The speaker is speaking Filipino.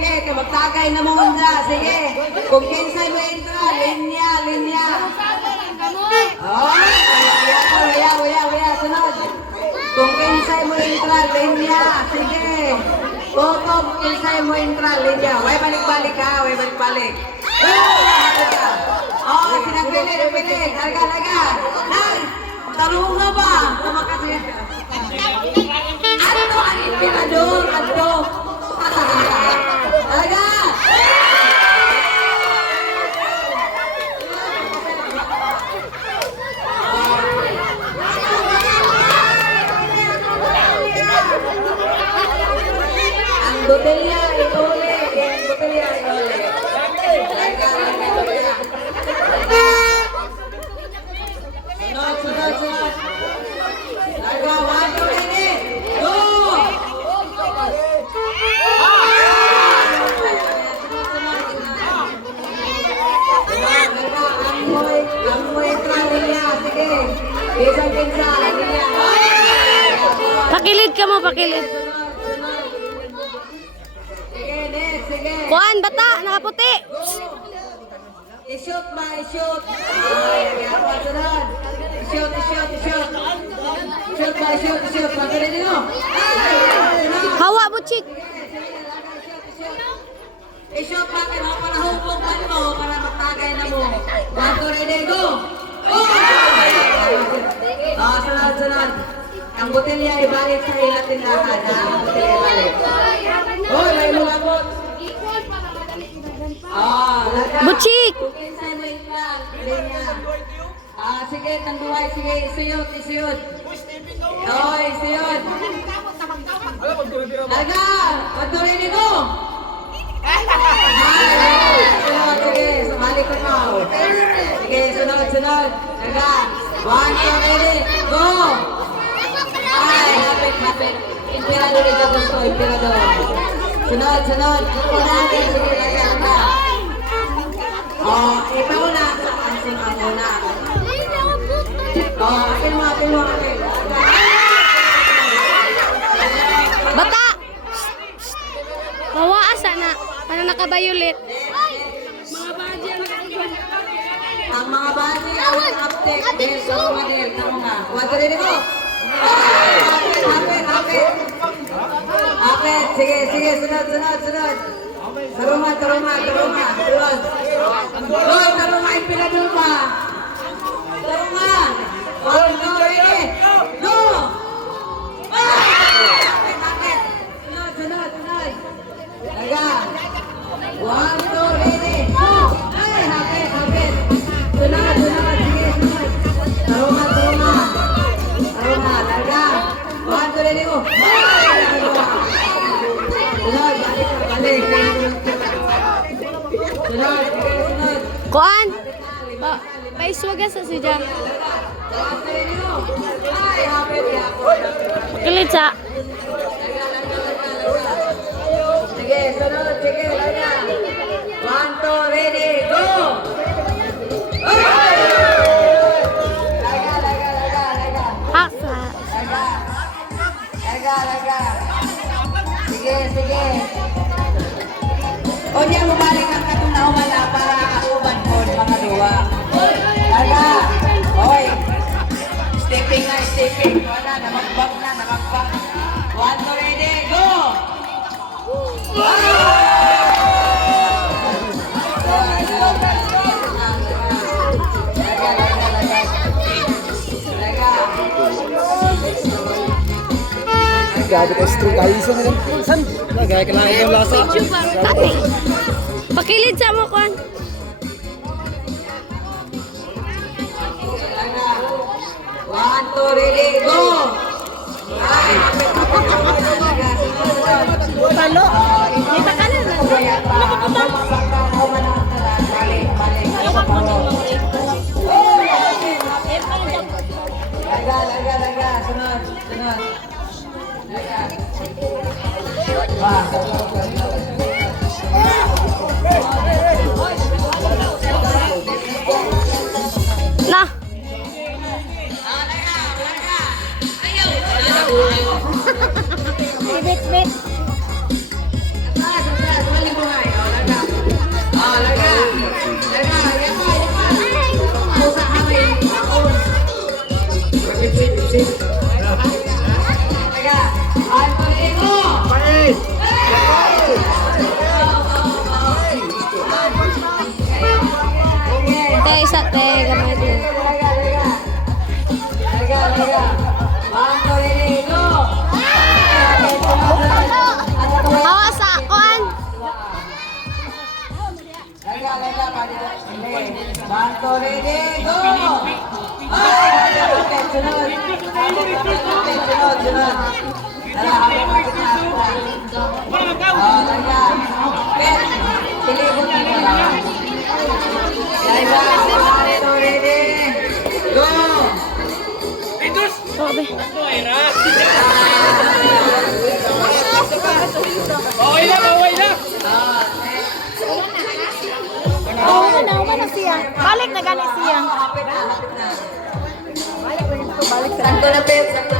sige, magtagay na mo muna, sige. Kung kinsay mo entra, linya, linya. Oh, waya, sunod. Kung kinsay mo entra, linya, sige. Kung kinsay mo entra, linya. Way balik-balik ha, way balik-balik. Oh, sinagpili. Laga. Tarong na ba? Kumakasya. Ano ang imperador? Ano? Laga! Ang botelya, ito ulit. Ang botelya, ito ulit. Laga. Sunod. Laga, 1, 2, ready, go! Amoy trali niya, sige. Pinsa, linya. Pakilid ka mo, pakilid. Sige, next, sige. Kuan, bata, nakaputi. I-shoot ba, i-shoot. Sunod. I-shoot. Shoot. Pagkarin nyo. Hawa, butchik. I-shoot ba, kaya para hukukan mo, para matagay na mo. 1, 2, ready, go. Sunod. Ang botelya ibalik sa ilang tindahan. Ang botelya ibalik. Hoy, may lumabot. Butchik. Kinsay mo iklan, linya. Sige, tanduhay, sige, isuyot. Oy, isuyot. Laga, patuloy nito. Sunod, sige, sumali ko mo. Sige, sunod. Laga, 1, 2, ready, go. Ay, hapit. Imperador ito gusto, imperador. Sunod. Ito natin, sige, laga. Ikaw na. Ako na. Akin mo. Bata. Hawa, asa na. Ano nakabayulit? Ang mga bati, ang uptake. Taro nga. Wato rin ito. Hapit. Sige. Sunod. Tarunga. Hoy, tarunga, imperador pa. Tarunga. Oh, no, ready. No. Hapit. Sunod. Laga. 1, 2, ready. Go. Ay, hapit. Sunod. Sige. Tarunga. Laga. 1, 2, ready, go. Sunod. Balik. Sunod. Kuan. Paiswaga sa siya. Pakilid sa. Sige, sunod. Sige, laga. 1, 2, ready, go! Laga. Hasa. Laga. Sige. O niya, mabalik ang katunaw na para kauban ko mga duwa. Laga. Hoy. Stepping. Wala, namagbag. 1, 2, ready, go! Grabe ka string kayo isa nila. San? Gaya ka lang yung lasa. Tati. Pakilid sa mo, kuan. 1, 2, ready, go! Ay, Talo. Kita ka na. Laga. Sunod. Na. Atras, balik Banto, ready, go! Ay, sunod. Sunod. Tara, hapit na. Tanda. Bet, pilibot na nila. Banto, ready, go! Sabi. Una siya. Balik na gani siya. Hapit na. Sakto na, Bet. Sakto